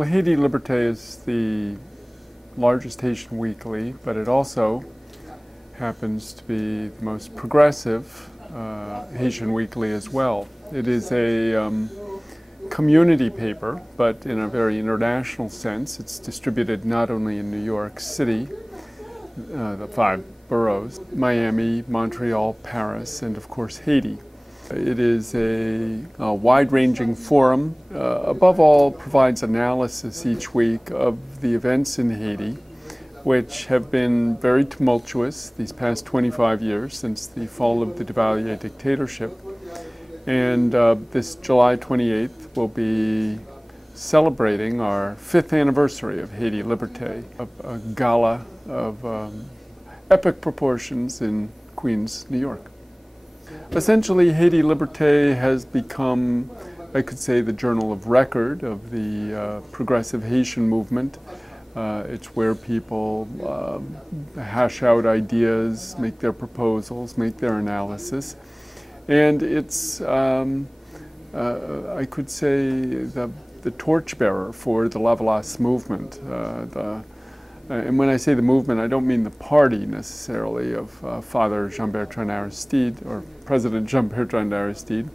Well, Haiti Liberté is the largest Haitian weekly, but it also happens to be the most progressive Haitian weekly as well. It is a community paper, but in a very international sense. It's distributed not only in New York City, the 5 boroughs, Miami, Montreal, Paris, and of course Haiti. It is a wide-ranging forum. Above all, provides analysis each week of the events in Haiti, which have been very tumultuous these past 25 years since the fall of the Duvalier dictatorship. And this July 28th will be celebrating our 5th anniversary of Haiti Liberté, a gala of epic proportions in Queens, New York. Essentially, Haiti Liberté has become, I could say, the journal of record of the progressive Haitian movement. It's where people hash out ideas, make their proposals, make their analysis. And it's, I could say, the torchbearer for the Lavalas movement. And when I say the movement, I don't mean the party necessarily of Father Jean-Bertrand Aristide or President Jean-Bertrand Aristide,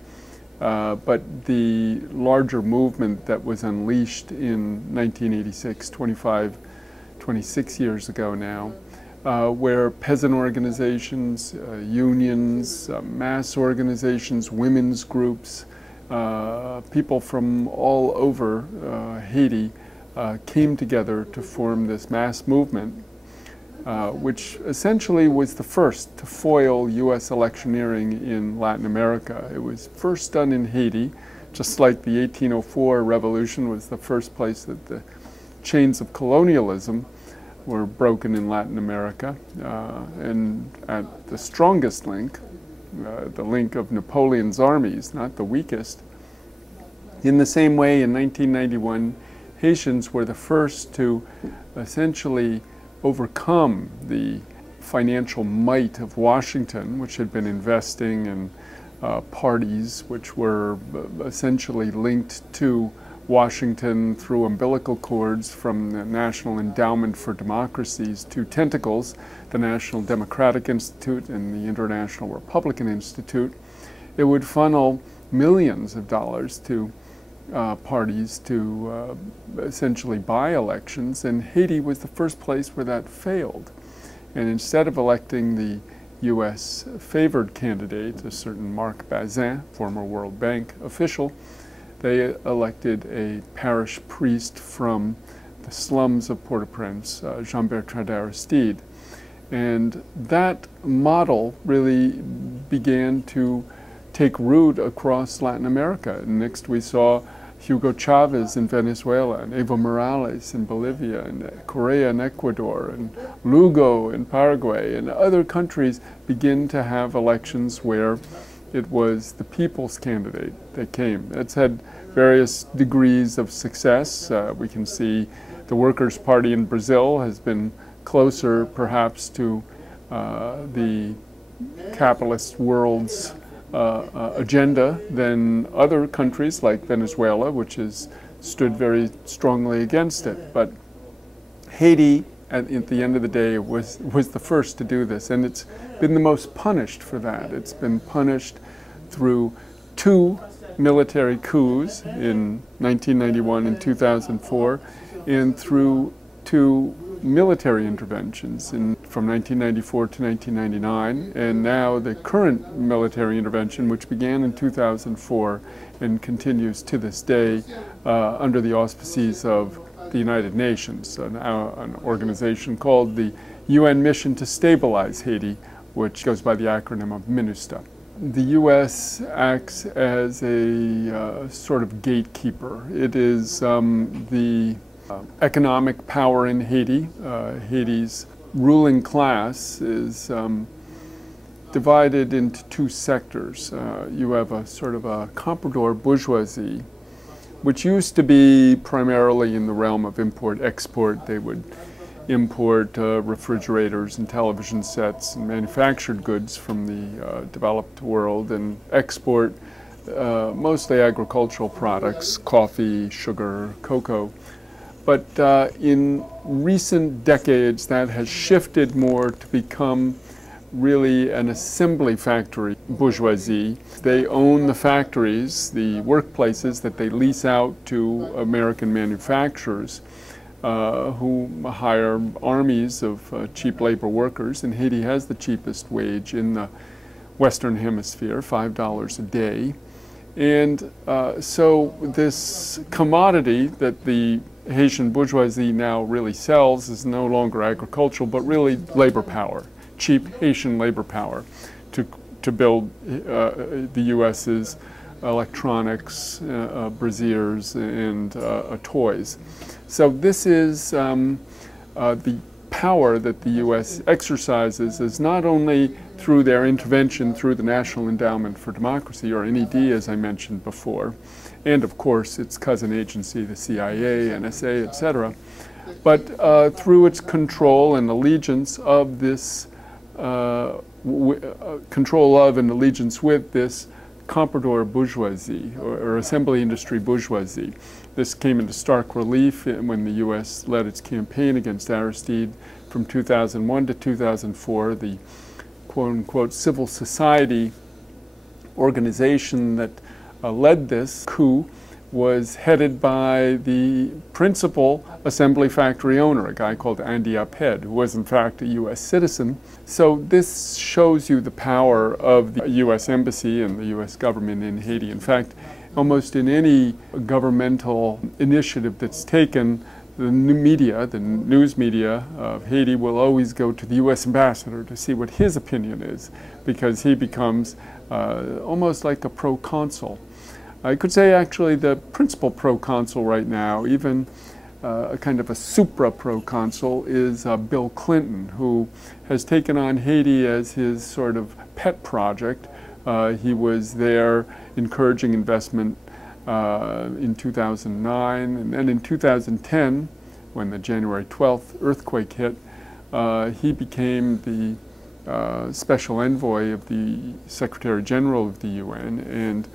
but the larger movement that was unleashed in 1986, 26 years ago now, where peasant organizations, unions, mass organizations, women's groups, people from all over Haiti came together to form this mass movement, which essentially was the first to foil U.S. electioneering in Latin America. It was first done in Haiti, just like the 1804 revolution was the first place that the chains of colonialism were broken in Latin America. And at the strongest link, the link of Napoleon's armies, not the weakest. In the same way, in 1991, Haitians were the first to essentially overcome the financial might of Washington, which had been investing in parties which were essentially linked to Washington through umbilical cords, from the National Endowment for Democracy's two tentacles, the National Democratic Institute and the International Republican Institute. It would funnel millions of dollars to parties to essentially buy elections, and Haiti was the first place where that failed. And instead of electing the U.S. favored candidate, a certain Marc Bazin, former World Bank official, they elected a parish priest from the slums of Port-au-Prince, Jean-Bertrand Aristide. And that model really began to take root across Latin America. And next we saw Hugo Chavez in Venezuela, and Evo Morales in Bolivia, and Correa in Ecuador, and Lugo in Paraguay, and other countries begin to have elections where it was the people's candidate that came. It's had various degrees of success. We can see the Workers' Party in Brazil has been closer perhaps to the capitalist world's agenda than other countries like Venezuela, which has stood very strongly against it. But Haiti, at the end of the day, was the first to do this, and it's been the most punished for that. It's been punished through 2 military coups in 1991 and 2004, and through 2 military interventions from 1994 to 1999, and now the current military intervention, which began in 2004 and continues to this day under the auspices of the United Nations, an organization called the UN Mission to Stabilize Haiti, which goes by the acronym of MINUSTA. The U.S. acts as a sort of gatekeeper. It is the economic power in Haiti. Haiti's ruling class is divided into 2 sectors. You have a sort of a comprador bourgeoisie, which used to be primarily in the realm of import-export. They would import refrigerators and television sets and manufactured goods from the developed world and export mostly agricultural products, coffee, sugar, cocoa. But in recent decades, that has shifted more to become really an assembly factory bourgeoisie. They own the factories, the workplaces that they lease out to American manufacturers who hire armies of cheap labor workers. And Haiti has the cheapest wage in the Western Hemisphere, $5 a day. And so this commodity that the Haitian bourgeoisie now really sells is no longer agricultural, but really labor power, cheap Haitian labor power to build the U.S.'s electronics, braziers, and toys. So this is the power that the U.S. exercises is not only through their intervention through the National Endowment for Democracy, or NED, as I mentioned before, and of course its cousin agency, the CIA, NSA, etc., but through its control and allegiance of this, control of and allegiance with this comprador bourgeoisie, or assembly industry bourgeoisie. This came into stark relief when the U.S. led its campaign against Aristide from 2001 to 2004. The quote-unquote civil society organization that led this coup was headed by the principal assembly factory owner, a guy called Andy Aped, who was in fact a U.S. citizen. So this shows you the power of the U.S. Embassy and the U.S. government in Haiti. In fact, almost in any governmental initiative that's taken, the media, the news media of Haiti will always go to the U.S. ambassador to see what his opinion is, because he becomes almost like a proconsul. I could say actually the principal proconsul right now, even a kind of a supra-proconsul, is Bill Clinton, who has taken on Haiti as his sort of pet project. He was there encouraging investment in 2009, and then in 2010, when the January 12th earthquake hit, he became the special envoy of the Secretary General of the UN, and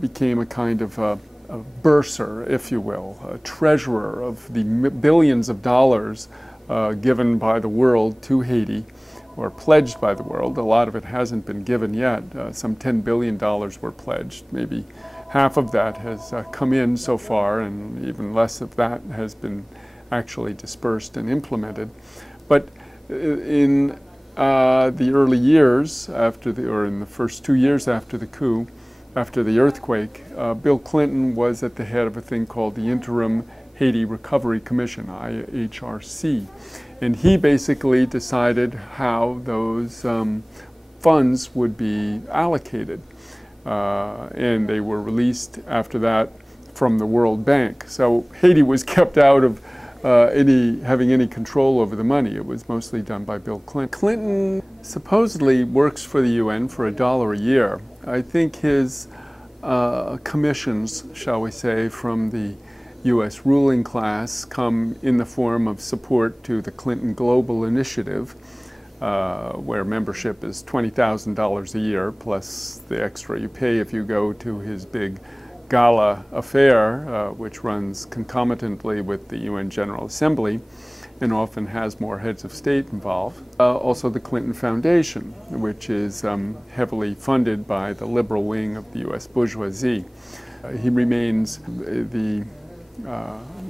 became a kind of a bursar, if you will, a treasurer of the billions of dollars given by the world to Haiti, or pledged by the world. A lot of it hasn't been given yet. Some $10 billion were pledged. Maybe half of that has come in so far, and even less of that has been actually dispersed and implemented. But in the early years after or in the first 2 years after the coup, after the earthquake, Bill Clinton was at the head of a thing called the Interim Haiti Recovery Commission, IHRC. And he basically decided how those funds would be allocated. And they were released after that from the World Bank. So Haiti was kept out of having any control over the money. It was mostly done by Bill Clinton. Clinton supposedly works for the UN for $1 a year. I think his commissions, shall we say, from the U.S. ruling class come in the form of support to the Clinton Global Initiative, where membership is $20,000 a year, plus the extra you pay if you go to his big gala affair, which runs concomitantly with the UN General Assembly and often has more heads of state involved. Also the Clinton Foundation, which is heavily funded by the liberal wing of the U.S. bourgeoisie. He remains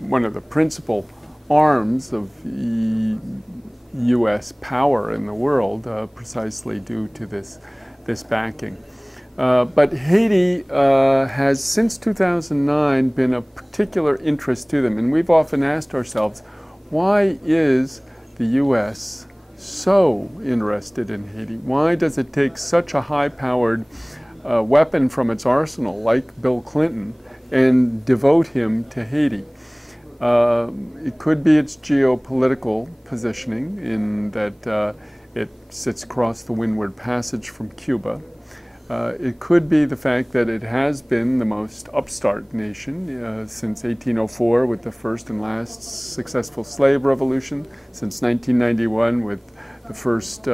one of the principal arms of U.S. power in the world, precisely due to this backing. But Haiti has, since 2009, been a particular interest to them. And we've often asked ourselves, why is the U.S. so interested in Haiti? Why does it take such a high-powered weapon from its arsenal, like Bill Clinton, and devote him to Haiti? It could be its geopolitical positioning, in that it sits across the Windward Passage from Cuba. It could be the fact that it has been the most upstart nation since 1804 with the first and last successful slave revolution, since 1991 with the first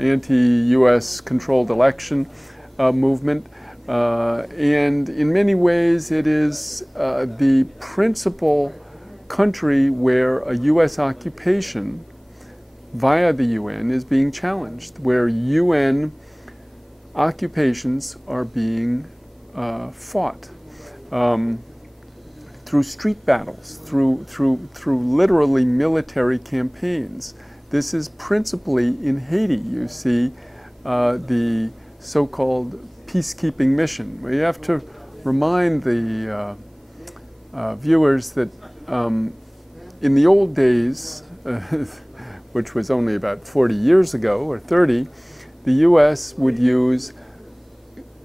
anti-U.S. controlled election movement. And in many ways it is the principal country where a U.S. occupation via the UN is being challenged, where UN occupations are being fought through street battles, through literally military campaigns. This is principally in Haiti. You see the so-called peacekeeping mission. We have to remind the viewers that in the old days, which was only about 40 years ago or 30, the U.S. would use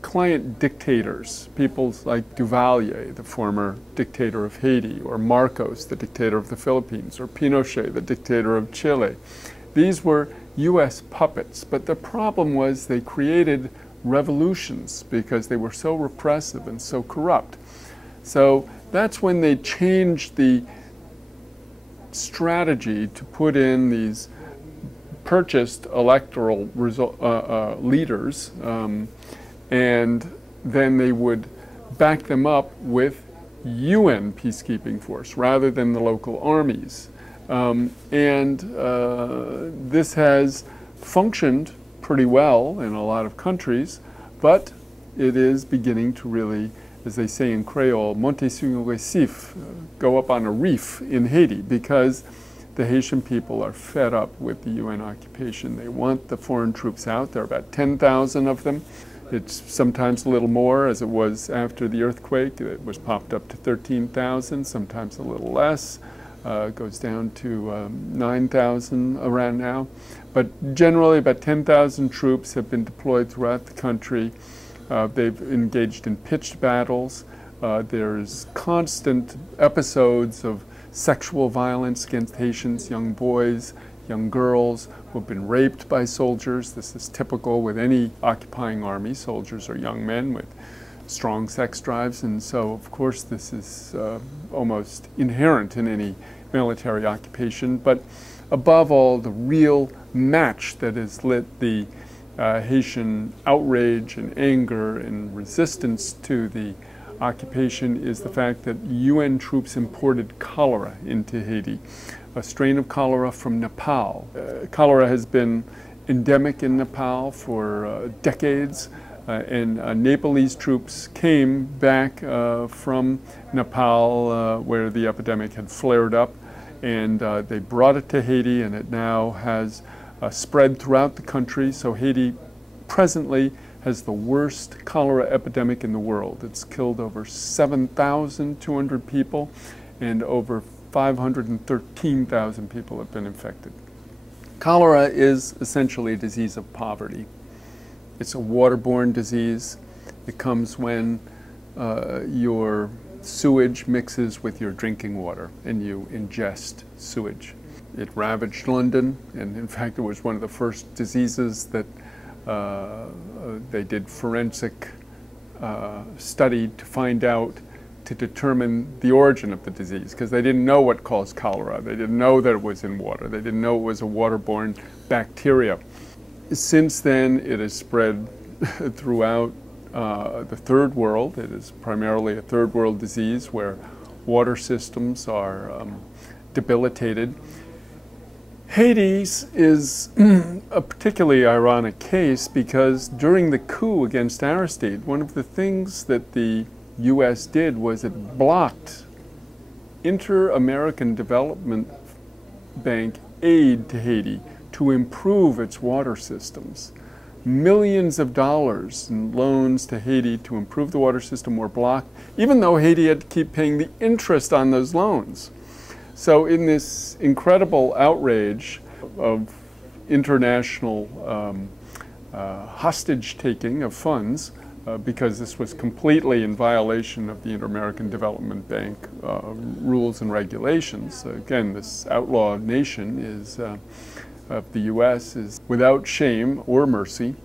client dictators, people like Duvalier, the former dictator of Haiti, or Marcos, the dictator of the Philippines, or Pinochet, the dictator of Chile. These were U.S. puppets, but the problem was they created revolutions because they were so repressive and so corrupt. So that's when they changed the strategy to put in these purchased electoral leaders, and then they would back them up with UN peacekeeping force rather than the local armies. This has functioned pretty well in a lot of countries, but it is beginning to really, as they say in Creole, monter sur un récif, go up on a reef in Haiti, because the Haitian people are fed up with the UN occupation. They want the foreign troops out. There are about 10,000 of them. It's sometimes a little more, as it was after the earthquake. It was popped up to 13,000, sometimes a little less. It goes down to 9,000 around now. But generally about 10,000 troops have been deployed throughout the country. They've engaged in pitched battles. There's constant episodes of sexual violence against Haitians, young boys, young girls who have been raped by soldiers. This is typical with any occupying army. Soldiers are young men with strong sex drives, and so of course this is almost inherent in any military occupation. But above all, the real match that has lit the Haitian outrage and anger and resistance to the occupation is the fact that UN troops imported cholera into Haiti, a strain of cholera from Nepal. Cholera has been endemic in Nepal for decades, and Nepalese troops came back from Nepal where the epidemic had flared up, and they brought it to Haiti, and it now has spread throughout the country. So Haiti presently has the worst cholera epidemic in the world. It's killed over 7,200 people, and over 513,000 people have been infected. Cholera is essentially a disease of poverty. It's a waterborne disease. It comes when your sewage mixes with your drinking water and you ingest sewage. It ravaged London, and in fact it was one of the first diseases that they did forensic study to find out, to determine the origin of the disease, because they didn't know what caused cholera. They didn't know that it was in water. They didn't know it was a waterborne bacteria. Since then, it has spread throughout the third world. It is primarily a third world disease where water systems are debilitated. Haiti's is a particularly ironic case because during the coup against Aristide, one of the things that the U.S. did was it blocked Inter-American Development Bank aid to Haiti to improve its water systems. Millions of dollars in loans to Haiti to improve the water system were blocked, even though Haiti had to keep paying the interest on those loans. So in this incredible outrage of international hostage-taking of funds, because this was completely in violation of the Inter-American Development Bank rules and regulations. Again, this outlaw nation is, of the U.S. is without shame or mercy.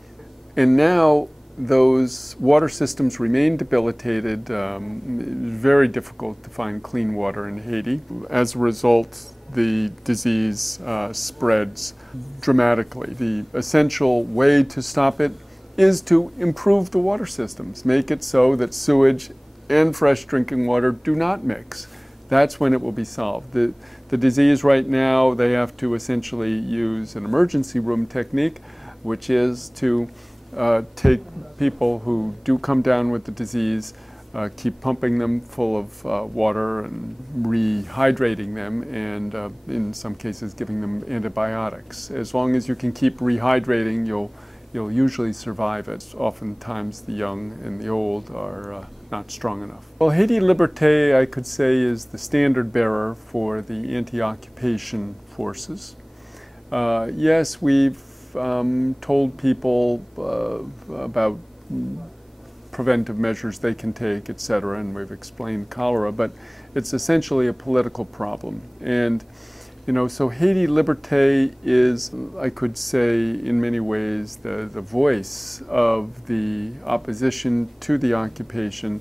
And now those water systems remain debilitated. It's very difficult to find clean water in Haiti. As a result, the disease spreads dramatically. The essential way to stop it is to improve the water systems, make it so that sewage and fresh drinking water do not mix. that's when it will be solved. The disease right now, they have to essentially use an emergency room technique, which is to take people who do come down with the disease, keep pumping them full of water and rehydrating them, and in some cases giving them antibiotics. As long as you can keep rehydrating, you'll usually survive it. Oftentimes the young and the old are not strong enough. Well, Haiti Liberté, I could say, is the standard bearer for the anti-occupation forces. Yes, we've told people about preventive measures they can take, etc., and we've explained cholera, but it's essentially a political problem. And so Haiti Liberté is, I could say, in many ways, the voice of the opposition to the occupation,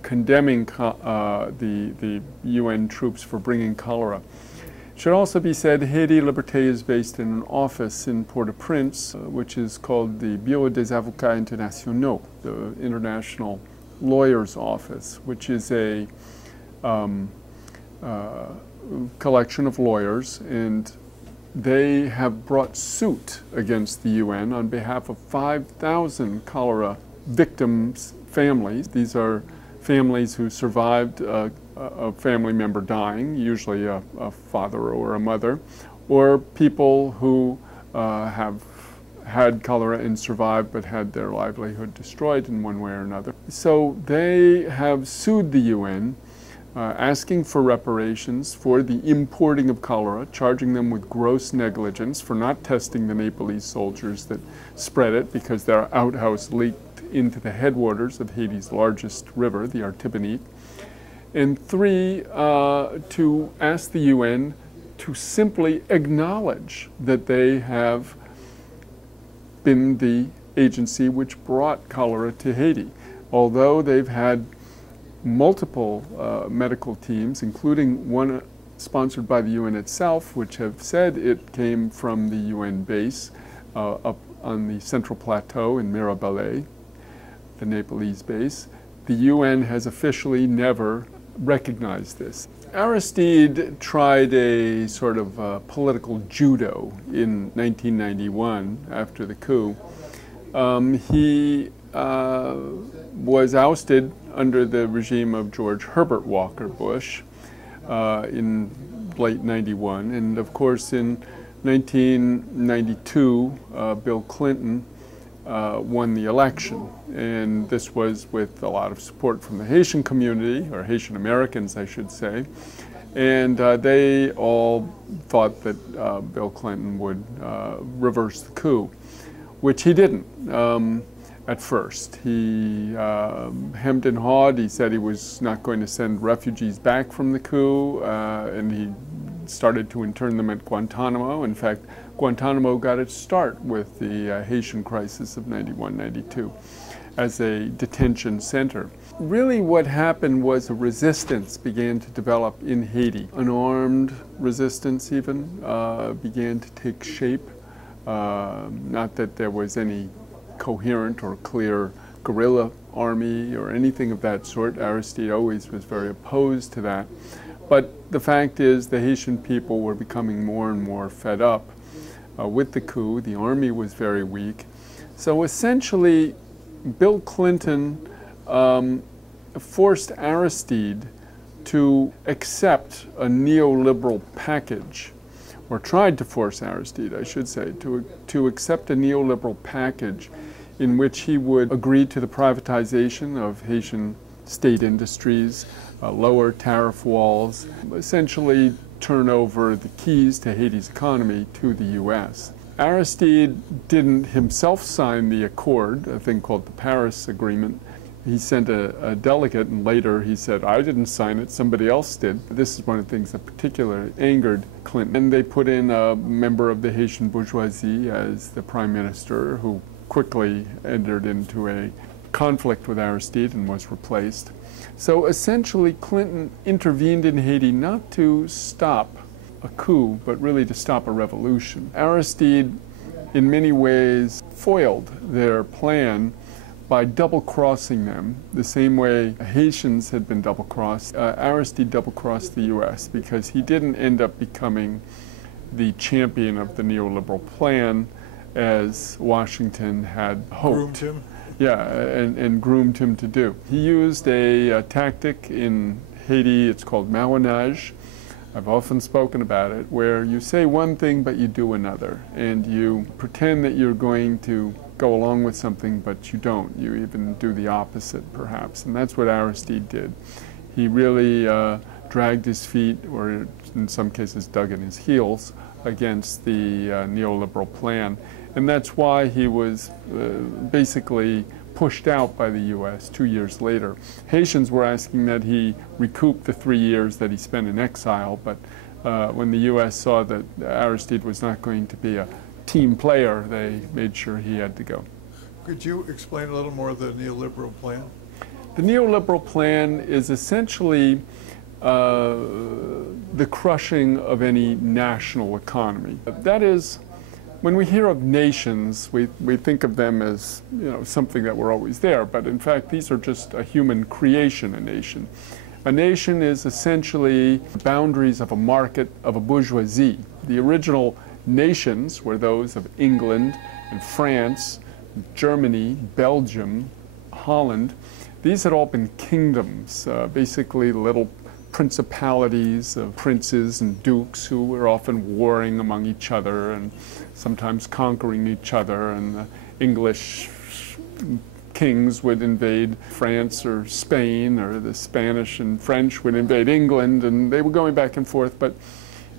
condemning the UN troops for bringing cholera. It should also be said Haiti Liberté is based in an office in Port-au-Prince, which is called the Bureau des Avocats Internationaux, the International Lawyers Office, which is a collection of lawyers, and they have brought suit against the UN on behalf of 5,000 cholera victims' families. These are families who survived a family member dying, usually a father or a mother, or people who have had cholera and survived but had their livelihood destroyed in one way or another. So they have sued the UN, asking for reparations for the importing of cholera, charging them with gross negligence for not testing the Nepalese soldiers that spread it because their outhouse leaked into the headwaters of Haiti's largest river, the Artibonite. And 3, to ask the UN to simply acknowledge that they have been the agency which brought cholera to Haiti. Although they've had multiple medical teams, including one sponsored by the UN itself, which have said it came from the UN base up on the Central Plateau in Mirabelais, the Nepalese base. The UN has officially never recognized this. Aristide tried a sort of political judo in 1991 after the coup. He was ousted under the regime of George Herbert Walker Bush in late 91, and of course in 1992 Bill Clinton won the election, and this was with a lot of support from the Haitian community, or Haitian Americans I should say, and they all thought that Bill Clinton would reverse the coup, which he didn't. At first, he hemmed and hawed. He said he was not going to send refugees back from the coup, and he started to intern them at Guantanamo. In fact, Guantanamo got its start with the Haitian crisis of 91-92 as a detention center. Really what happened was a resistance began to develop in Haiti. An armed resistance even began to take shape. Not that there was any coherent or clear guerrilla army or anything of that sort. Aristide always was very opposed to that. But the fact is the Haitian people were becoming more and more fed up with the coup. The army was very weak. So essentially, Bill Clinton forced Aristide to accept a neoliberal package, or tried to force Aristide, I should say, to accept a neoliberal package in which he would agree to the privatization of Haitian state industries, lower tariff walls, essentially turn over the keys to Haiti's economy to the U.S. Aristide didn't himself sign the accord, a thing called the Paris Agreement. He sent a delegate, and later he said, I didn't sign it, somebody else did. This is one of the things that particularly angered Clinton. And they put in a member of the Haitian bourgeoisie as the prime minister, who quickly entered into a conflict with Aristide and was replaced. So essentially Clinton intervened in Haiti not to stop a coup, but really to stop a revolution. Aristide in many ways foiled their plan by double-crossing them, the same way Haitians had been double-crossed. Aristide double-crossed the U.S. because he didn't end up becoming the champion of the neoliberal plan as Washington had hoped. Groomed him? Yeah, and groomed him to do. He used a tactic in Haiti, it's called marronage. I've often spoken about it, where you say one thing but you do another, and you pretend that you're going to go along with something, but you don't. You even do the opposite, perhaps, and that's what Aristide did. He really dragged his feet, or in some cases dug in his heels, against the neoliberal plan, and that's why he was basically pushed out by the U.S. 2 years later. Haitians were asking that he recoup the 3 years that he spent in exile, but when the U.S. saw that Aristide was not going to be a team player, they made sure he had to go. Could you explain a little more of the neoliberal plan? The neoliberal plan is essentially the crushing of any national economy. That is, when we hear of nations, we think of them as, you know, something that were always there, but in fact these are just a human creation, a nation. A nation is essentially the boundaries of a market, of a bourgeoisie. The original nations were those of England and France, Germany, Belgium, Holland. These had all been kingdoms, basically little principalities of princes and dukes who were often warring among each other and sometimes conquering each other, and the English kings would invade France or Spain, or the Spanish and French would invade England, and they were going back and forth. But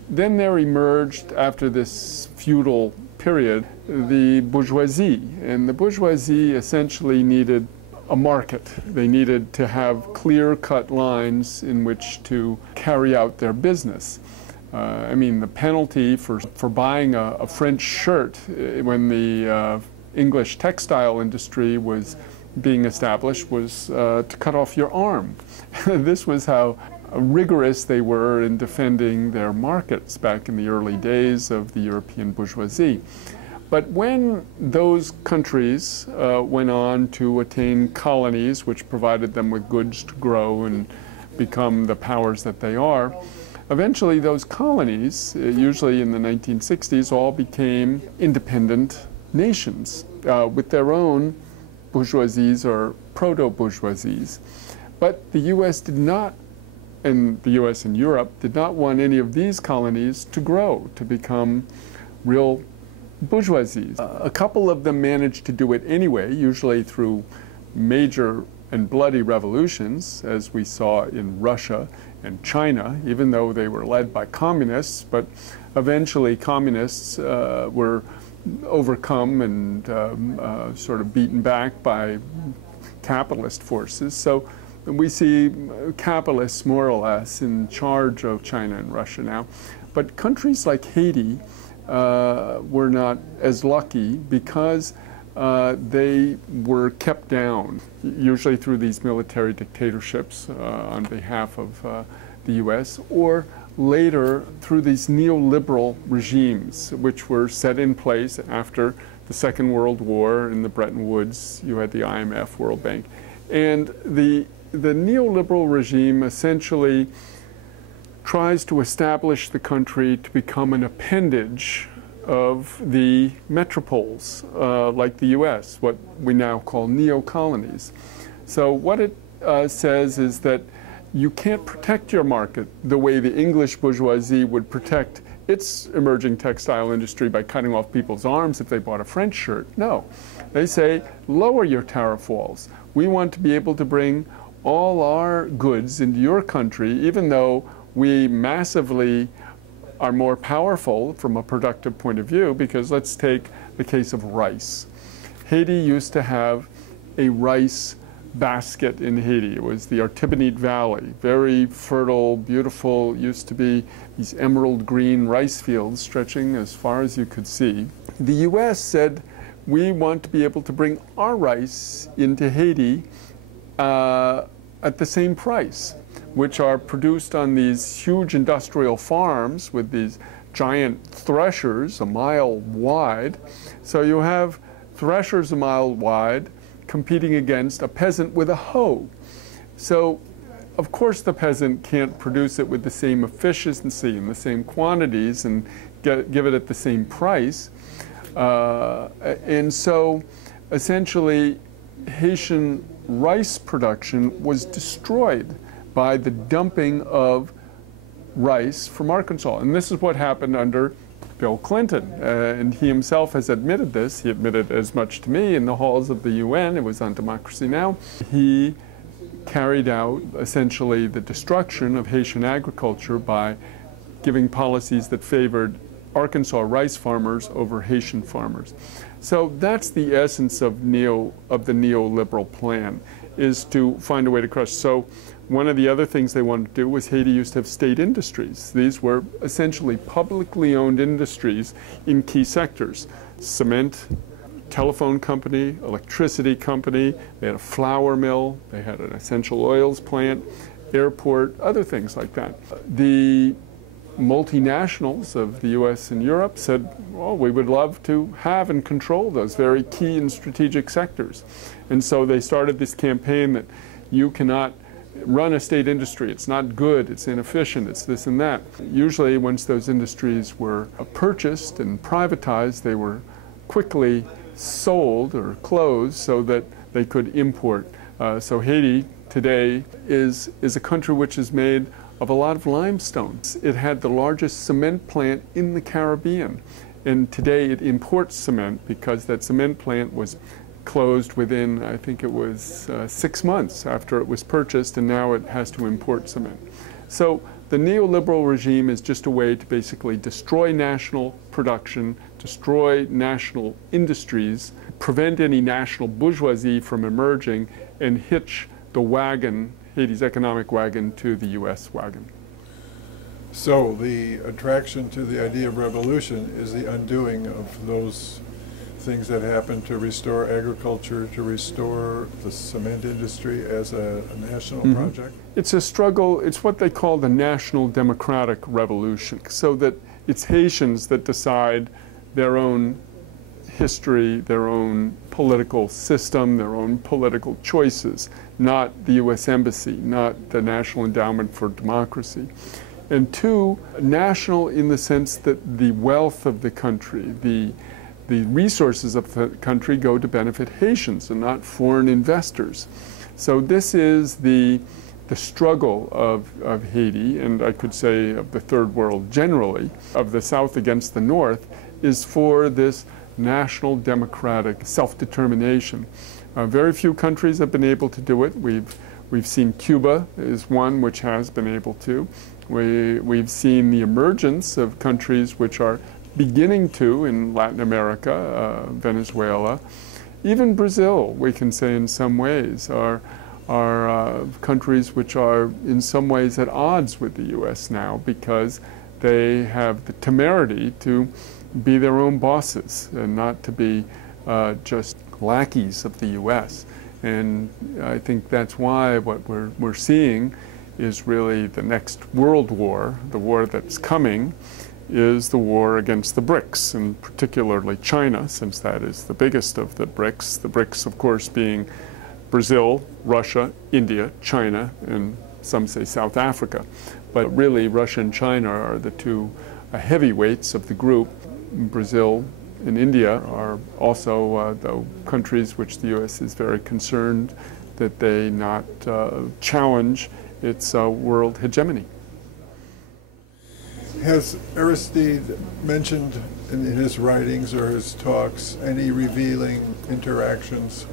then there emerged, after this feudal period, the bourgeoisie, and the bourgeoisie essentially needed a market. They needed to have clear-cut lines in which to carry out their business. I mean, the penalty for buying a French shirt when the English textile industry was being established was to cut off your arm. This was how rigorous they were in defending their markets back in the early days of the European bourgeoisie. But when those countries went on to attain colonies, which provided them with goods to grow and become the powers that they are, eventually those colonies, usually in the 1960s, all became independent nations with their own bourgeoisies or proto-bourgeoisies. But the U.S. did not, and the U.S. and Europe did not want any of these colonies to grow, to become real bourgeoisies. A couple of them managed to do it anyway, usually through major and bloody revolutions, as we saw in Russia and China, even though they were led by communists. But eventually communists were overcome and sort of beaten back by capitalist forces. So we see capitalists more or less in charge of China and Russia now. But countries like Haiti were not as lucky because they were kept down, usually through these military dictatorships on behalf of the U.S., or later through these neoliberal regimes, which were set in place after the Second World War in the Bretton Woods. You had the IMF, World Bank. And the neoliberal regime essentially tries to establish the country to become an appendage of the metropoles, like the U.S., what we now call neo-colonies. So what it says is that you can't protect your market the way the English bourgeoisie would protect its emerging textile industry by cutting off people's arms if they bought a French shirt. No. They say, lower your tariff walls. We want to be able to bring all our goods into your country, even though we massively are more powerful from a productive point of view, because let's take the case of rice. Haiti used to have a rice basket in Haiti. It was the Artibonite Valley, very fertile, beautiful, used to be these emerald green rice fields stretching as far as you could see. The U.S. said, we want to be able to bring our rice into Haiti at the same price, which are produced on these huge industrial farms with these giant threshers a mile wide. So you have threshers a mile wide, competing against a peasant with a hoe. So, of course, the peasant can't produce it with the same efficiency and the same quantities and give it at the same price. And so, essentially, Haitian rice production was destroyed by the dumping of rice from Arkansas. And this is what happened under Bill Clinton. And he himself has admitted this. He admitted as much to me in the halls of the UN. It was on Democracy Now! He carried out essentially the destruction of Haitian agriculture by giving policies that favored Arkansas rice farmers over Haitian farmers. So that's the essence of the neoliberal plan, is to find a way to crush. So one of the other things they wanted to do was Haiti used to have state industries. These were essentially publicly owned industries in key sectors: cement, telephone company, electricity company, they had a flour mill, they had an essential oils plant, airport, other things like that. The multinationals of the US and Europe said, well, we would love to have and control those very key and strategic sectors. And so they started this campaign that you cannot run a state industry. It's not good, it's inefficient, it's this and that. Usually once those industries were purchased and privatized, they were quickly sold or closed so that they could import. So Haiti today is a country which is made of a lot of limestone. It had the largest cement plant in the Caribbean, and today it imports cement because that cement plant was closed within, I think it was 6 months after it was purchased, and now it has to import cement. So the neoliberal regime is just a way to basically destroy national production, destroy national industries, prevent any national bourgeoisie from emerging, and hitch the wagon, Haiti's economic wagon, to the US wagon. So the attraction to the idea of revolution is the undoing of those things that happened to restore agriculture, to restore the cement industry as a national project? It's a struggle. It's what they call the national democratic revolution, so that it's Haitians that decide their own history, their own political system, their own political choices, not the US Embassy, not the National Endowment for Democracy. And two, national in the sense that the wealth of the country, the resources of the country go to benefit Haitians and not foreign investors. So this is the struggle of Haiti, and I could say of the third world generally, of the South against the North, is for this national democratic self-determination. Very few countries have been able to do it. We've seen Cuba is one which has been able to. We've seen the emergence of countries which are beginning to in Latin America, Venezuela. Even Brazil, we can say in some ways, are countries which are in some ways at odds with the US now because they have the temerity to be their own bosses and not to be just lackeys of the US. And I think that's why what we're seeing is really the next world war, the war that's coming, is the war against the BRICS, and particularly China, since that is the biggest of the BRICS. The BRICS, of course, being Brazil, Russia, India, China, and some say South Africa. But really, Russia and China are the two heavyweights of the group. Brazil and India are also the countries which the U.S. is very concerned that they not challenge its world hegemony. Has Aristide mentioned in his writings or his talks any revealing interactions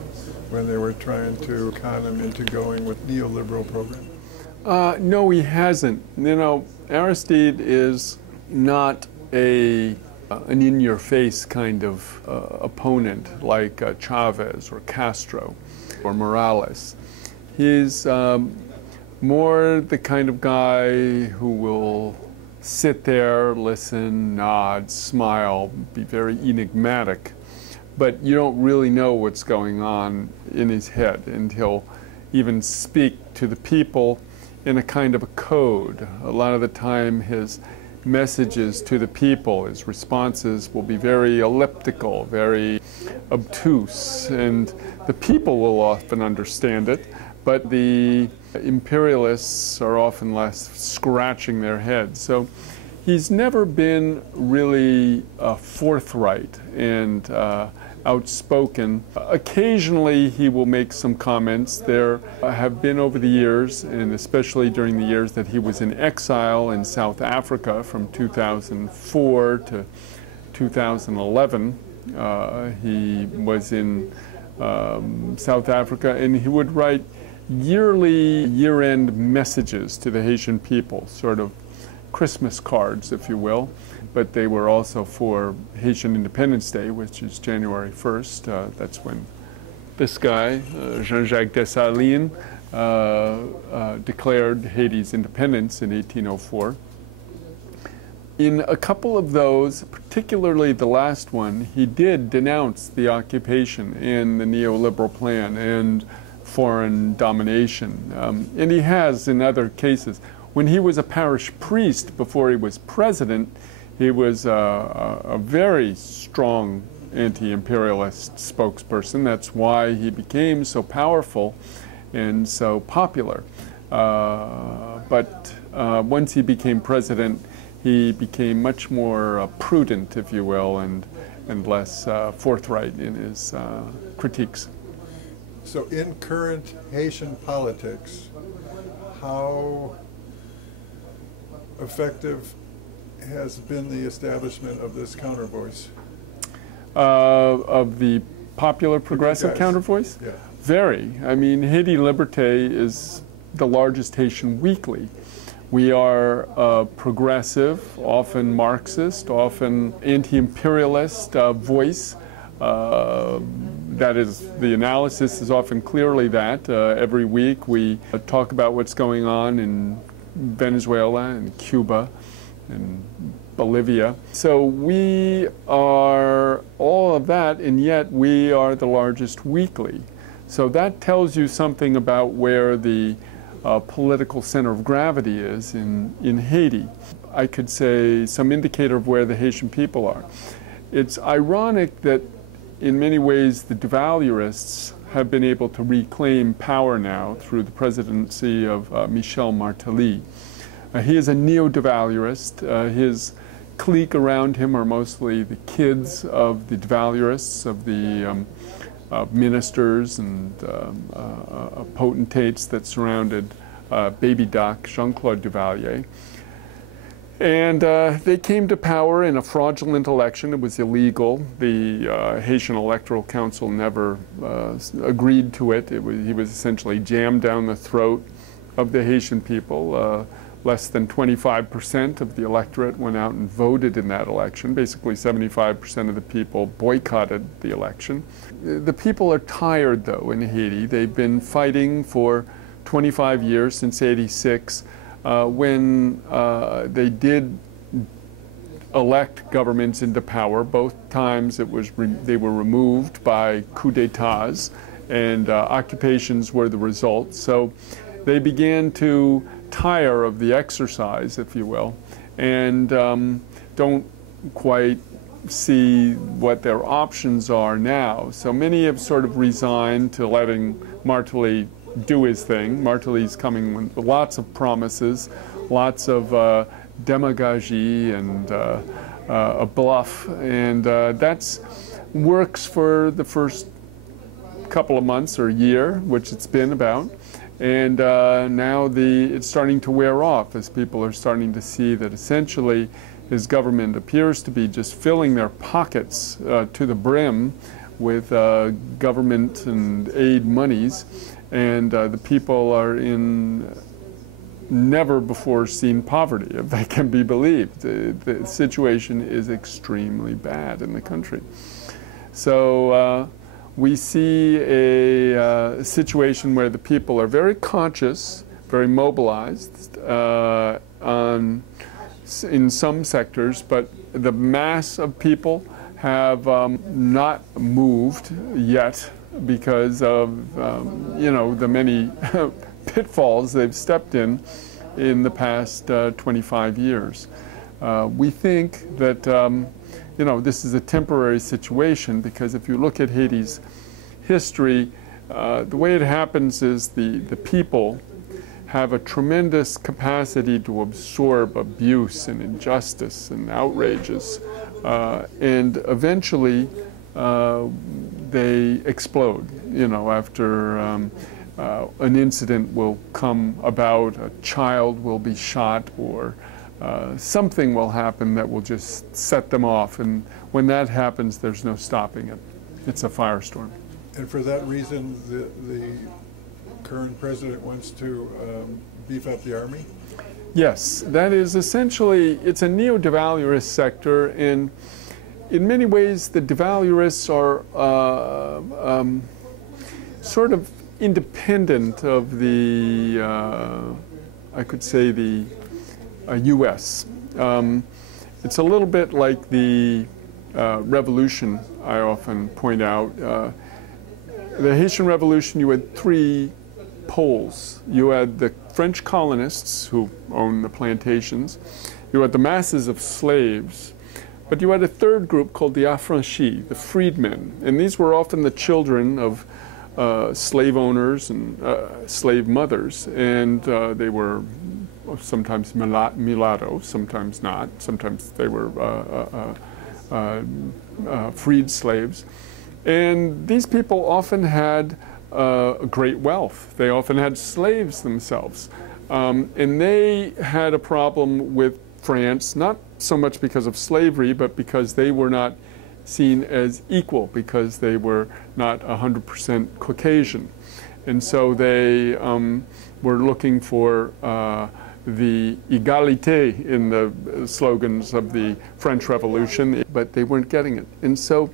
when they were trying to con him into going with neoliberal program? No, he hasn't. You know, Aristide is not an in-your-face kind of opponent like Chavez or Castro or Morales. He's more the kind of guy who will sit there, listen, nod, smile, be very enigmatic, but you don't really know what's going on in his head, and he'll even speak to the people in a kind of a code. A lot of the time his messages to the people. His responses will be very elliptical, very obtuse, and the people will often understand it, but the imperialists are often left scratching their heads. So he's never been really forthright and outspoken. Occasionally he will make some comments. There have been over the years, and especially during the years that he was in exile in South Africa from 2004 to 2011, he was in South Africa, and he would write yearly year-end messages to the Haitian people, sort of Christmas cards, if you will, but they were also for Haitian Independence Day, which is January 1st. That's when this guy, Jean-Jacques Dessalines, declared Haiti's independence in 1804. In a couple of those, particularly the last one, he did denounce the occupation and the neoliberal plan and foreign domination. And he has in other cases. When he was a parish priest before he was president, he was a very strong anti-imperialist spokesperson. That's why he became so powerful and so popular. But once he became president, he became much more prudent, if you will, and less forthright in his critiques. So in current Haitian politics, how effective has been the establishment of this countervoice? Of the popular progressive countervoice? Yeah. Very. I mean, Haiti Liberté is the largest Haitian weekly. We are progressive, often Marxist, often anti-imperialist voice. That is, the analysis is often clearly that. Every week we talk about what's going on in Venezuela and Cuba and Bolivia. So we are all of that, and yet we are the largest weekly. So that tells you something about where the political center of gravity is in Haiti. I could say some indicator of where the Haitian people are. It's ironic that in many ways the devaluists have been able to reclaim power now through the presidency of Michel Martelly. He is a neo-devaluist. His clique around him are mostly the kids of the devaluists, of the ministers and potentates that surrounded baby doc Jean-Claude Duvalier. And they came to power in a fraudulent election. It was illegal. The Haitian Electoral Council never agreed to it. He was essentially jammed down the throat of the Haitian people. Less than 25% of the electorate went out and voted in that election. Basically 75% of the people boycotted the election. The people are tired, though, in Haiti. They've been fighting for 25 years, since '86. When they did elect governments into power, both times they were removed by coups d'etats, and occupations were the result. So they began to tire of the exercise, if you will, and don't quite see what their options are now. So many have sort of resigned to letting Martelly do his thing. Martelly's coming with lots of promises, lots of demagogy and a bluff, and that's works for the first couple of months or year, which it's been about. And now it's starting to wear off as people are starting to see that essentially his government appears to be just filling their pockets to the brim with government and aid monies, and the people are in never before seen poverty, if that can be believed. The situation is extremely bad in the country. So we see a situation where the people are very conscious, very mobilized in some sectors, but the mass of people have not moved yet because of the many pitfalls they've stepped in the past 25 years. We think that you know, this is a temporary situation, because if you look at Haiti's history, the way it happens is the people have a tremendous capacity to absorb abuse and injustice and outrages, and eventually they explode. You know, after an incident will come about, a child will be shot, or something will happen that will just set them off, and when that happens, there's no stopping it. It's a firestorm. And for that reason, the current president wants to beef up the army? Yes, that is essentially, it's a neo-devaluerist sector, and in many ways the devaluerists are sort of independent of the, I could say, the U.S. It's a little bit like the revolution I often point out. The Haitian Revolution, you had three poles. You had the French colonists who owned the plantations. You had the masses of slaves. But you had a third group called the affranchis, the freedmen. And these were often the children of slave owners and slave mothers. And they were sometimes mulattoes, sometimes not. Sometimes they were freed slaves. And these people often had great wealth. They often had slaves themselves. And they had a problem with France, not so much because of slavery, but because they were not seen as equal, because they were not 100% Caucasian. And so they were looking for the égalité in the slogans of the French Revolution, but they weren't getting it. And so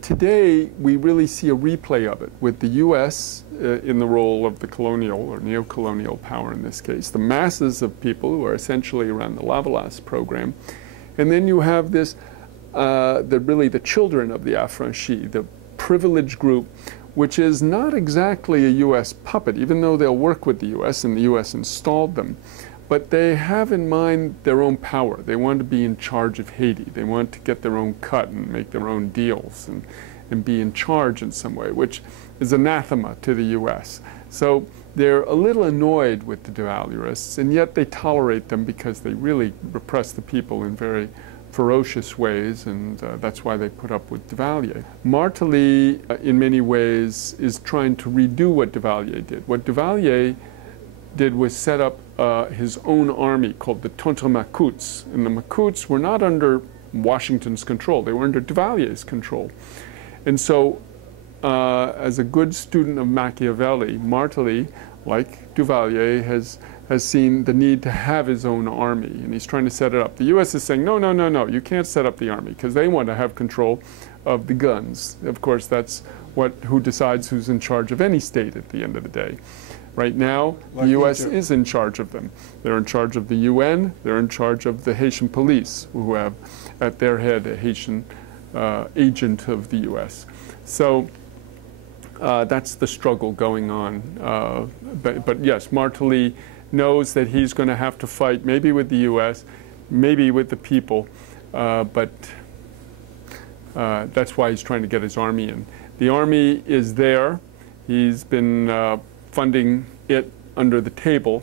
today we really see a replay of it, with the U.S. In the role of the colonial or neo-colonial power in this case, the masses of people who are essentially around the Lavalas program, and then you have this, really the children of the affranchis, the privileged group, which is not exactly a U.S. puppet, even though they'll work with the U.S. and the U.S. installed them. But they have in mind their own power. They want to be in charge of Haiti. They want to get their own cut and make their own deals and be in charge in some way, which is anathema to the U.S. So they're a little annoyed with the devaluerists, and yet they tolerate them because they really repress the people in very ferocious ways, and that's why they put up with Duvalier. Martelly, in many ways, is trying to redo what Duvalier did. What Duvalier did was set up his own army called the Tonton-Macoutes. And the Macoutes were not under Washington's control. They were under Duvalier's control. And so, as a good student of Machiavelli, Martelly, like Duvalier, has seen the need to have his own army, and he's trying to set it up. The U.S. is saying, no, no, no, no, you can't set up the army, because they want to have control of the guns. Of course, that's who decides who's in charge of any state at the end of the day. Right now, the U.S. is in charge of them. They're in charge of the UN, they're in charge of the Haitian police, who have at their head a Haitian agent of the U.S. So that's the struggle going on. But yes, Martelly knows that he's going to have to fight, maybe with the U.S., maybe with the people, but that's why he's trying to get his army in. The army is there. He's been funding it under the table,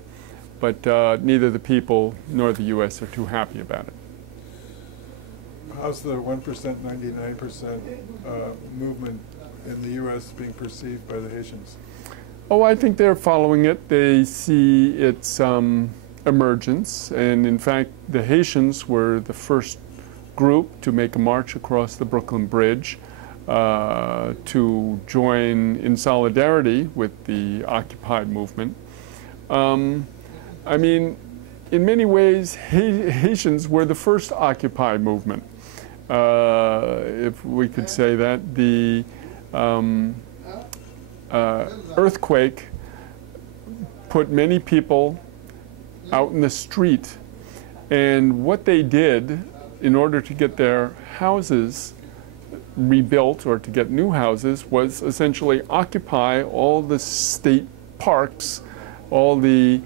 but neither the people nor the U.S. are too happy about it. How's the 1%, 99% movement in the U.S. being perceived by the Haitians? Oh, I think they're following it. They see its emergence, and in fact, the Haitians were the first group to make a march across the Brooklyn Bridge to join in solidarity with the Occupy movement. I mean, in many ways, Haitians were the first Occupy movement, if we could say that. The earthquake put many people out in the street, and what they did in order to get their houses rebuilt or to get new houses was essentially occupy all the state parks, all the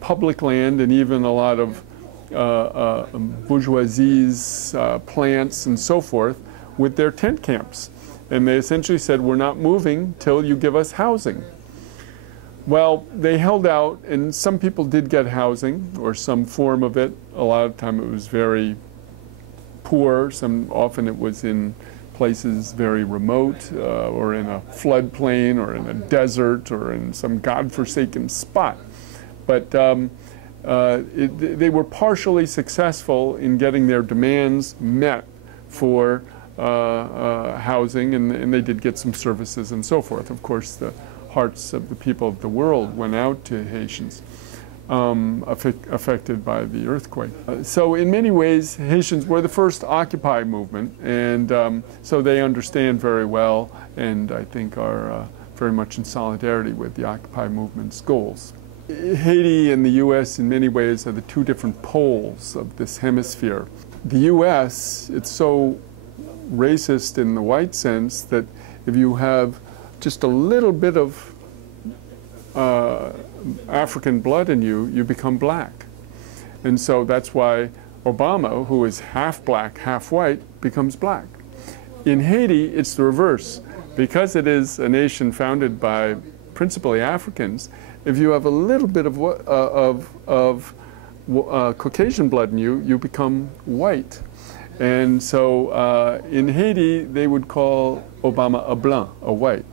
public land, and even a lot of bourgeoisie's plants and so forth with their tent camps. And they essentially said, we're not moving till you give us housing. Well, they held out, and some people did get housing, or some form of it. A lot of the time it was very poor. Often it was in places very remote, or in a floodplain, or in a desert, or in some godforsaken spot. But they were partially successful in getting their demands met for housing, and they did get some services and so forth. Of course, the hearts of the people of the world went out to Haitians affected by the earthquake. So in many ways, Haitians were the first Occupy movement, and so they understand very well, and I think are very much in solidarity with the Occupy movement's goals. Haiti and the U.S. in many ways are the two different poles of this hemisphere. The U.S., it's so racist in the white sense that if you have just a little bit of African blood in you, you become black. And so that's why Obama, who is half black, half white, becomes black. In Haiti, it's the reverse. Because it is a nation founded by principally Africans, if you have a little bit of Caucasian blood in you, you become white. And so in Haiti, they would call Obama a blanc, a white.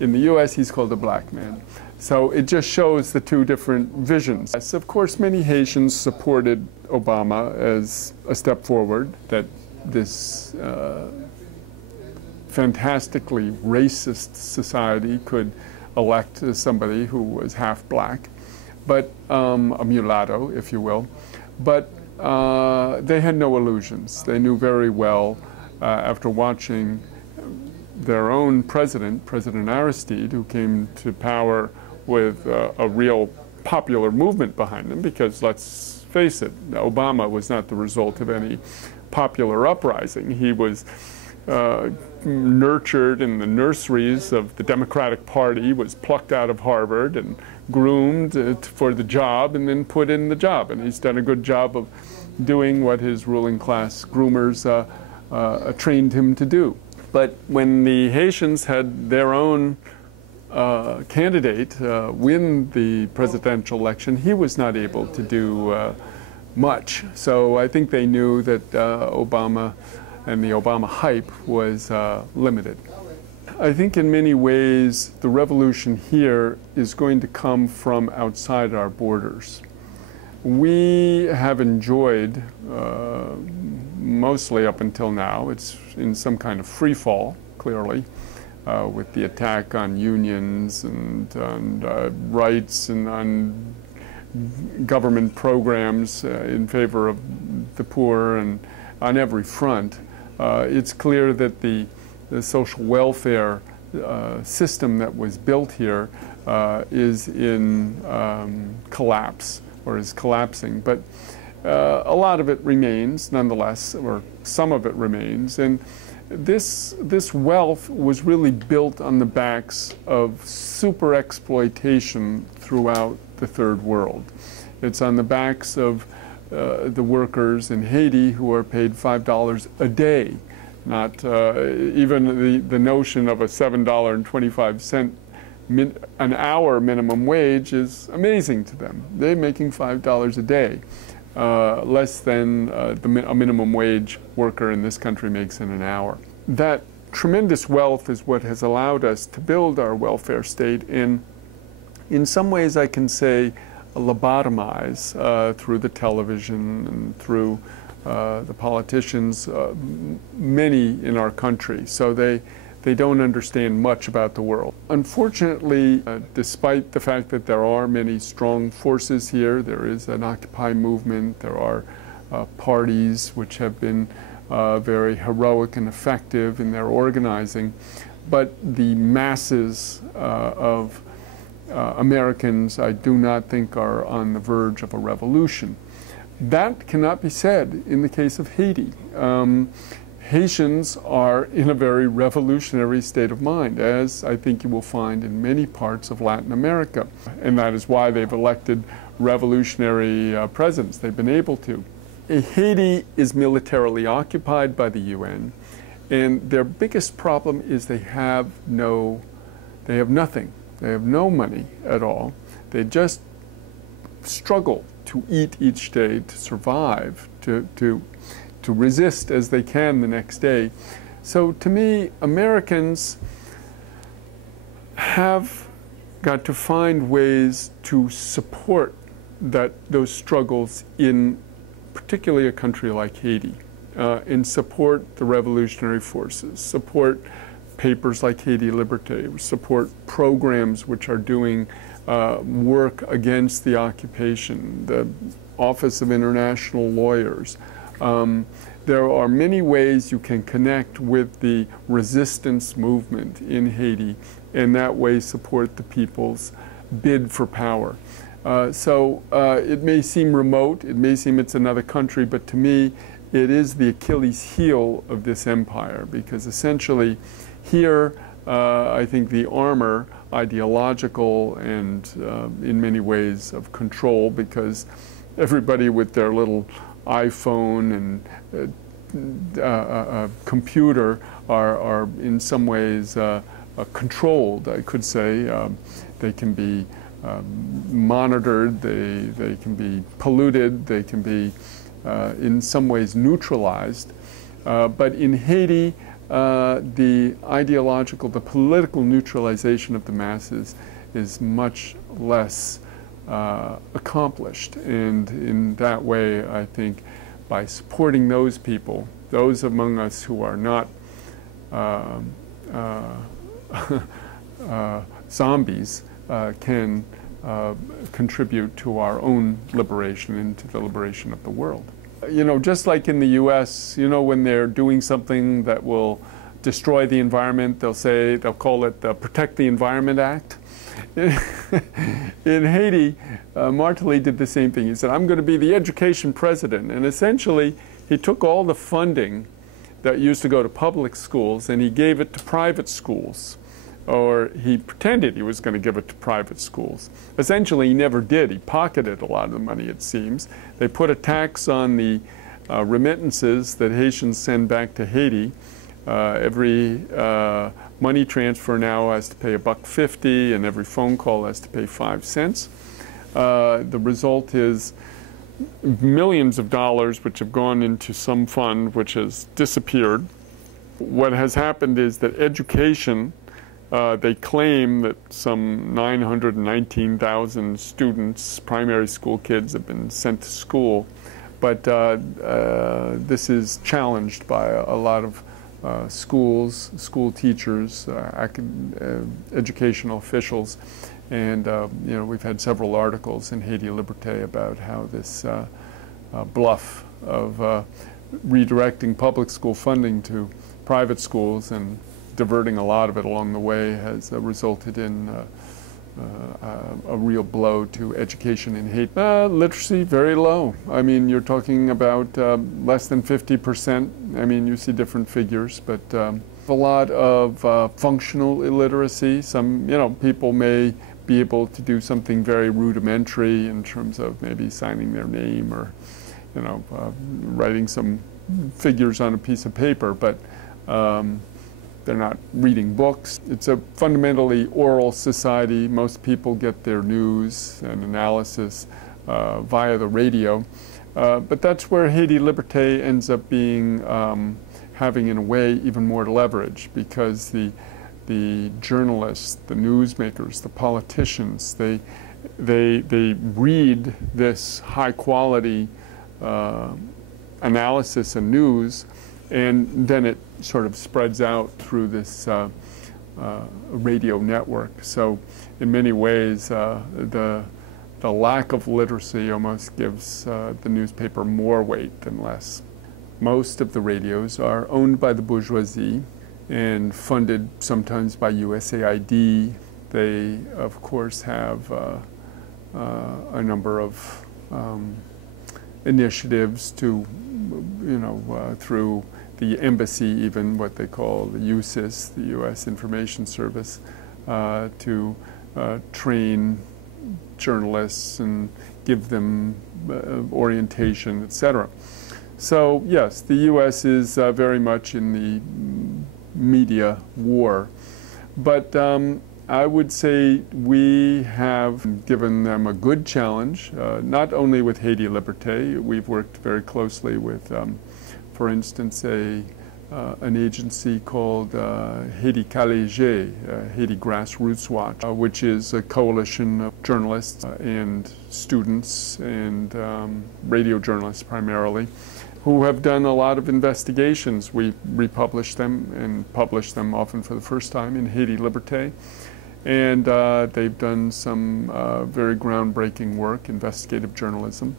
In the US, he's called a black man. So it just shows the two different visions. Yes, of course, many Haitians supported Obama as a step forward, that this fantastically racist society could elect somebody who was half black, but a mulatto, if you will. But they had no illusions. They knew very well, after watching their own president, Presdient Aristide, who came to power with a real popular movement behind him, because let's face it, Obama was not the result of any popular uprising. He was nurtured in the nurseries of the Democratic Party, was plucked out of Harvard and groomed for the job and then put in the job. And he's done a good job of doing what his ruling class groomers trained him to do. But when the Haitians had their own candidate win the presidential election, he was not able to do much. So I think they knew that Obama and the Obama hype was limited. I think in many ways the revolution here is going to come from outside our borders. We have enjoyed, mostly up until now, it's in some kind of free fall, clearly, with the attack on unions and on rights and on government programs in favor of the poor, and on every front. It's clear that the social welfare system that was built here is in collapse, or is collapsing. But a lot of it remains, nonetheless, or some of it remains. And this wealth was really built on the backs of super exploitation throughout the third world. It's on the backs of the workers in Haiti who are paid $5 a day. Not even the notion of a $7.25 an hour minimum wage is amazing to them. They're making $5 a day, less than a minimum wage worker in this country makes in an hour. That tremendous wealth is what has allowed us to build our welfare state, and in some ways I can say lobotomize through the television and through the politicians, many in our country, so they don't understand much about the world. Unfortunately, despite the fact that there are many strong forces here, there is an Occupy movement, there are parties which have been very heroic and effective in their organizing, but the masses of Americans, I do not think, are on the verge of a revolution. That cannot be said in the case of Haiti. Haitians are in a very revolutionary state of mind, as I think you will find in many parts of Latin America. And that is why they've elected revolutionary presidents. They've been able to. Haiti is militarily occupied by the UN, and their biggest problem is they have nothing. They have no money at all. They just struggle to eat each day, to survive, to resist as they can the next day. So to me, Americans have got to find ways to support those struggles in particularly a country like Haiti, and support the revolutionary forces, support papers like Haiti Liberté, support programs which are doing work against the occupation, the Office of International Lawyers. There are many ways you can connect with the resistance movement in Haiti, and that way support the people's bid for power. So it may seem remote, it may seem it's another country, but to me it is the Achilles heel of this empire, because essentially here I think the armor, ideological and in many ways of control, because everybody with their little iPhone and computer are in some ways controlled, I could say. They can be monitored, they can be polluted, they can be in some ways neutralized. But in Haiti, the ideological, the political neutralization of the masses is much less accomplished. And in that way, I think by supporting those people, those among us who are not zombies, can contribute to our own liberation and to the liberation of the world. You know, just like in the US, you know, when they're doing something that will destroy the environment, they'll call it the Protect the Environment Act. In Haiti, Martelly did the same thing. He said, I'm going to be the education president. And essentially, he took all the funding that used to go to public schools and he gave it to private schools. Or he pretended he was going to give it to private schools. Essentially, he never did. He pocketed a lot of the money, it seems. They put a tax on the remittances that Haitians send back to Haiti. Every money transfer now has to pay $1.50, and every phone call has to pay 5 cents. The result is millions of dollars which have gone into some fund which has disappeared. What has happened is that education, they claim that some 919,000 students, primary school kids, have been sent to school. But this is challenged by a lot of schools, school teachers, educational officials. And you know, we've had several articles in Haiti Liberté about how this bluff of redirecting public school funding to private schools and diverting a lot of it along the way has resulted in a real blow to education in Haiti. Literacy, very low. I mean, you're talking about less than 50%. I mean, you see different figures, but a lot of functional illiteracy. Some, you know, people may be able to do something very rudimentary in terms of maybe signing their name or, you know, writing some figures on a piece of paper, but they're not reading books. It's a fundamentally oral society. Most people get their news and analysis via the radio. But that's where Haiti Liberté ends up being, having in a way even more leverage, because the journalists, the newsmakers, the politicians, they read this high quality analysis and news, and then it sort of spreads out through this radio network. So in many ways, the lack of literacy almost gives the newspaper more weight than less. Most of the radios are owned by the bourgeoisie and funded sometimes by USAID. They, of course, have a number of initiatives to, you know, through the embassy, even what they call the USIS, the U.S. Information Service, to train journalists and give them orientation, etc. So yes, the U.S. is very much in the media war. But I would say we have given them a good challenge, not only with Haiti Liberté. We've worked very closely with, for instance, an agency called Haiti Léger, Haiti Grassroots Watch, which is a coalition of journalists and students and radio journalists primarily, who have done a lot of investigations. We republish them and publish them often for the first time in Haiti Liberté. And they've done some very groundbreaking work, investigative journalism.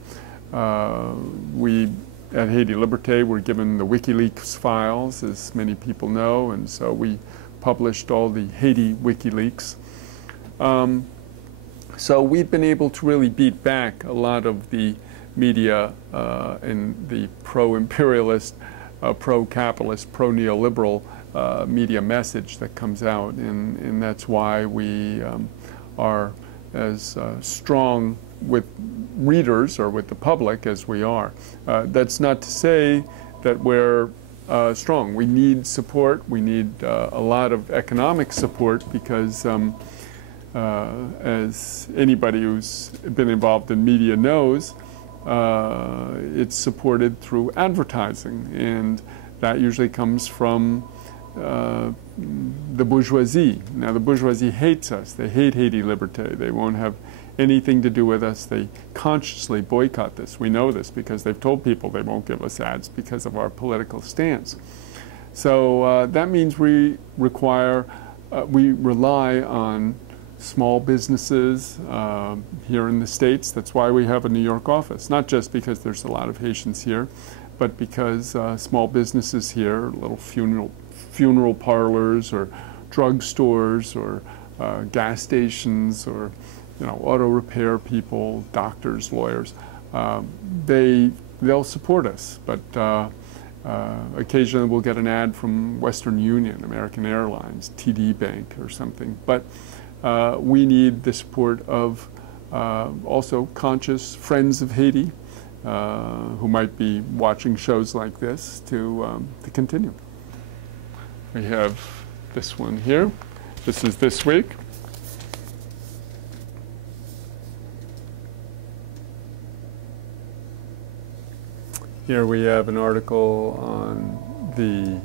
We, at Haiti Liberté, were given the WikiLeaks files, as many people know, and so we published all the Haiti WikiLeaks. So we've been able to really beat back a lot of the media and the pro-imperialist, pro-capitalist, pro-neoliberal media message that comes out, and that's why we are as strong with readers or with the public as we are. That's not to say that we're strong. We need support. We need a lot of economic support because as anybody who's been involved in media knows, it's supported through advertising, and that usually comes from the bourgeoisie. Now, the bourgeoisie hates us. They hate Haiti Liberté. They won't have anything to do with us. They consciously boycott this. We know this because they've told people they won't give us ads because of our political stance. So that means we rely on small businesses here in the States. That's why we have a New York office, not just because there's a lot of Haitians here, but because small businesses here, little funeral parlors or drugstores or gas stations or auto repair people, doctors, lawyers, they'll support us. But occasionally we'll get an ad from Western Union, American Airlines, TD Bank or something. But we need the support of also conscious friends of Haiti who might be watching shows like this to continue. We have this one here. This is This Week. Here we have an article on the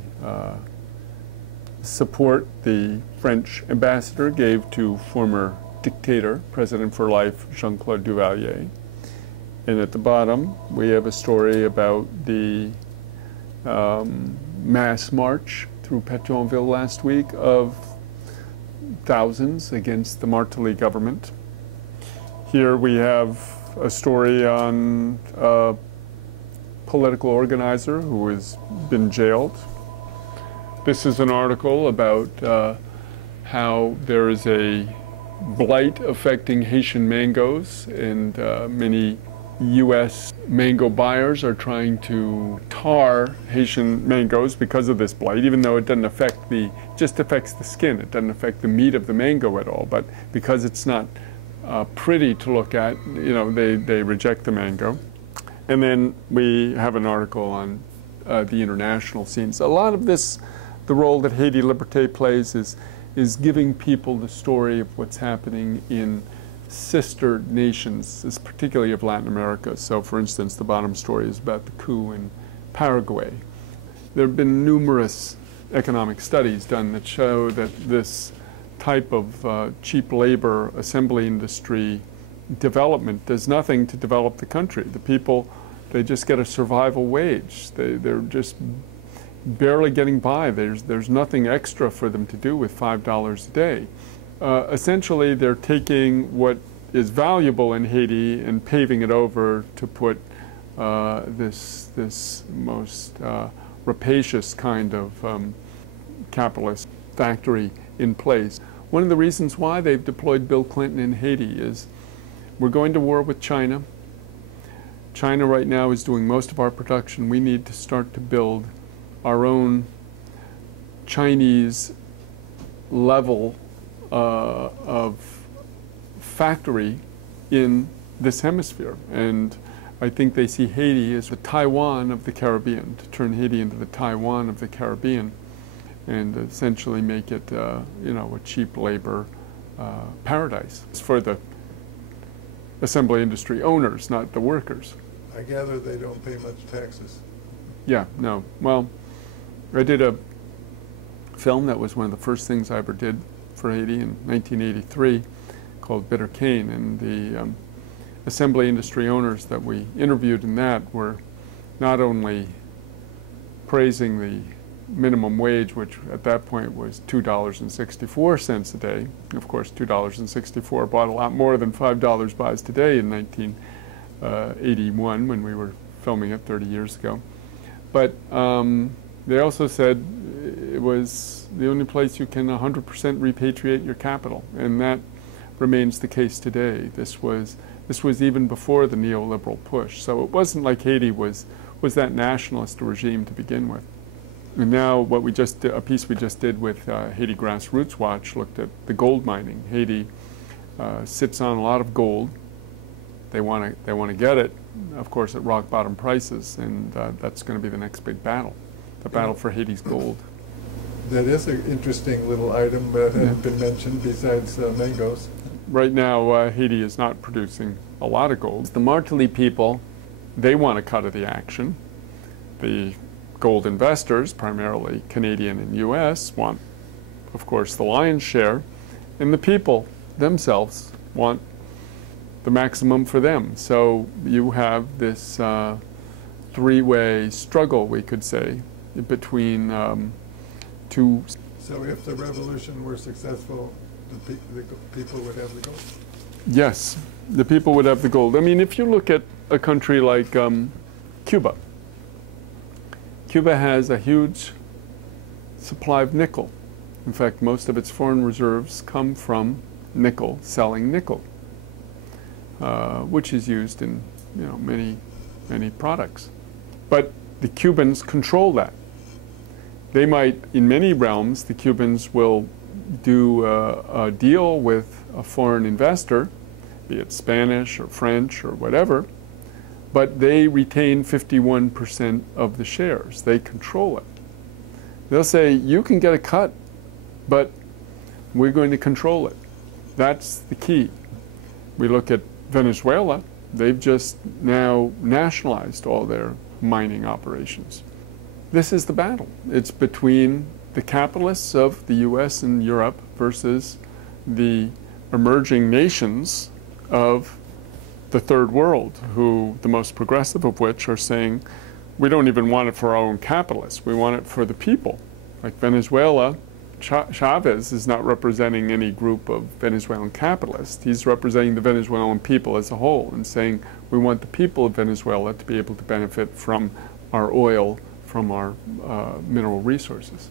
support the French ambassador gave to former dictator, President for Life, Jean-Claude Duvalier. And at the bottom, we have a story about the mass march through Pétionville last week of thousands against the Martelly government. Here we have a story on a political organizer who has been jailed. This is an article about how there is a blight affecting Haitian mangoes, and many U.S. mango buyers are trying to tar Haitian mangoes because of this blight, even though it doesn't affect just affects the skin. It doesn't affect the meat of the mango at all. But because it's not pretty to look at, they reject the mango. And then we have an article on the international scenes. A lot of this, the role that Haiti Liberté plays is giving people the story of what's happening in sister nations, particularly of Latin America. So, for instance, the bottom story is about the coup in Paraguay. There have been numerous economic studies done that show that this type of cheap labor assembly industry development does nothing to develop the country. The people, they just get a survival wage. They're just barely getting by. There's nothing extra for them to do with $5 a day. Essentially, they're taking what is valuable in Haiti and paving it over to put this most rapacious kind of capitalist factory in place. One of the reasons why they've deployed Bill Clinton in Haiti is we're going to war with China. China right now is doing most of our production. We need to start to build our own Chinese level of factory in this hemisphere. And I think they see Haiti as the Taiwan of the Caribbean, to turn Haiti into the Taiwan of the Caribbean and essentially make it, you know, a cheap labor paradise. It's for the assembly industry owners, not the workers. I gather they don't pay much taxes. Yeah, no. Well, I did a film that was one of the first things I ever did for Haiti in 1983 called Bitter Cane, and the assembly industry owners that we interviewed in that were not only praising the minimum wage, which at that point was $2.64 a day. Of course, $2.64 bought a lot more than $5 buys today in 1981 when we were filming it 30 years ago. But they also said it was the only place you can 100% repatriate your capital, and that remains the case today. This was even before the neoliberal push. So it wasn't like Haiti was that nationalist regime to begin with. And now what we just did, a piece we just did with Haiti Grassroots Watch looked at the gold mining. Haiti sits on a lot of gold. They want to get it, of course, at rock bottom prices, and that's going to be the next big battle, the battle for Haiti's gold. That is an interesting little item that hadn't been mentioned besides mangoes. Right now, Haiti is not producing a lot of gold. The Martelly people, they want a cut of the action. The gold investors, primarily Canadian and US, want, of course, the lion's share, and the people themselves want the maximum for them. So you have this three-way struggle, we could say, between two. So if the revolution were successful, the people would have the gold? Yes, the people would have the gold. I mean, if you look at a country like Cuba, Cuba has a huge supply of nickel. In fact, most of its foreign reserves come from nickel, selling nickel, which is used in, you know, many products. But the Cubans control that. They might, in many realms, the Cubans will do a deal with a foreign investor, be it Spanish or French or whatever, but they retain 51% of the shares. They control it. They'll say, you can get a cut, but we're going to control it. That's the key. We look at Venezuela. They've just now nationalized all their mining operations. This is the battle. It's between the capitalists of the US and Europe versus the emerging nations of the third world, who, the most progressive of which, are saying, we don't even want it for our own capitalists, we want it for the people. Like Venezuela, Chavez is not representing any group of Venezuelan capitalists. He's representing the Venezuelan people as a whole and saying, we want the people of Venezuela to be able to benefit from our oil, from our mineral resources.